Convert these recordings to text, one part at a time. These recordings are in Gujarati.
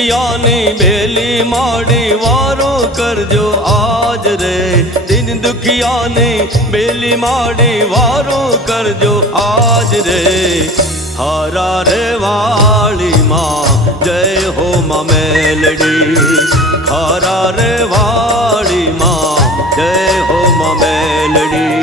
દુખિયાની બેલી માડી વારો કરજો આજ રે દિન દુખિયાની બેલી માડી વારો કરજો આજ રે હારા રે વાળી માં જય હો માં મેલડી હારા રે વાળી માં જય હો માં મેલડી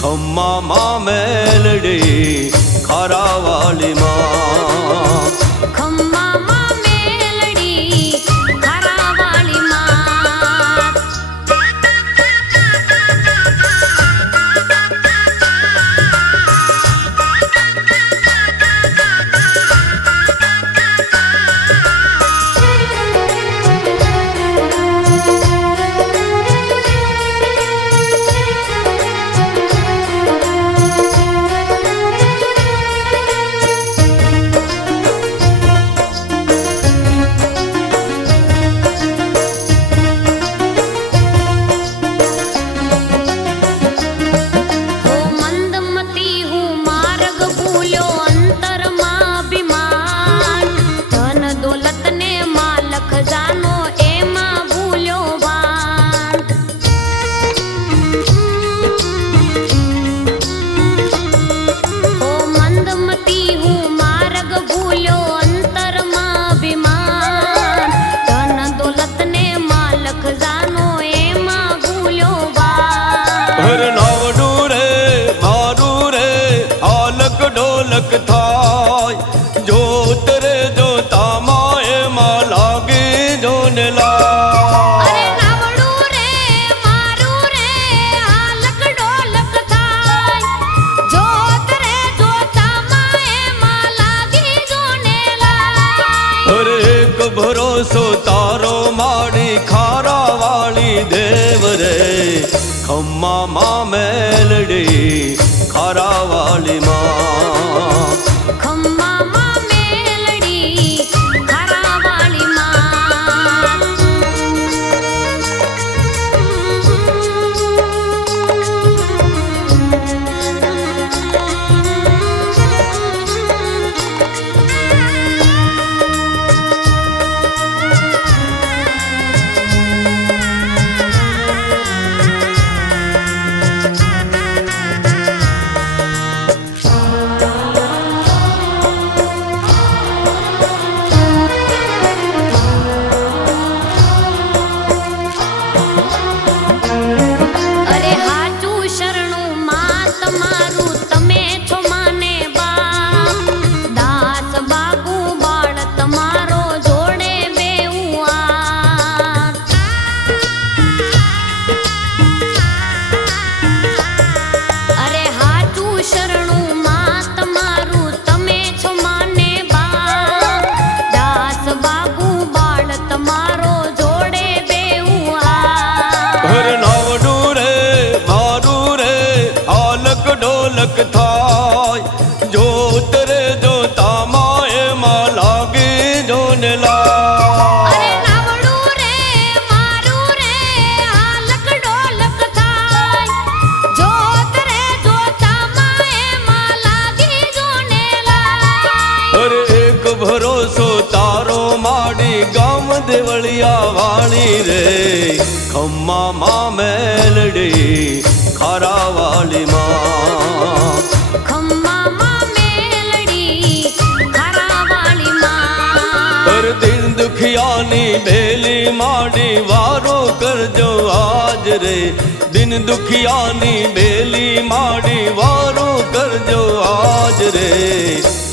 खम्मा मां मेलडी खारा वाली मां खम्मा मां मेलडी खारा वाली मां भरोसो तारो माड़ी खारा वाली देव रे खम्मा मां मेलडी खारा वाली मां खम्मा मां मेलडी खारा वाली मां જોનેલા અરે રાવડું રે મારું રે આ લકડો લક થાય જોત રે જોતામાં એમાં લાગી જોને લાય અરે એક ભરોસો તારો માડી ગામ દેવળિયા વાળી રે ખમ્મા માં મેલડી ખારા વાળી માં ખમ્મા માં મેલડી ખરા વાળી માં પર દિન દુખિયાની ભેલી માડી વારો કરજો આજ રે દિન દુખિયાની ભેલી માડી વારો કરજો આજ રે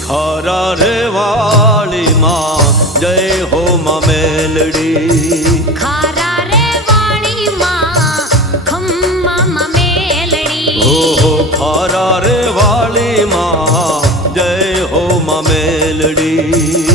ખારા રે વાળી માં જય હો માં મેલડી ખારા રે વાળી માં ખમ્મા માં મેલડી હો ખારા રે વાળી માં જય હો માં મેલડી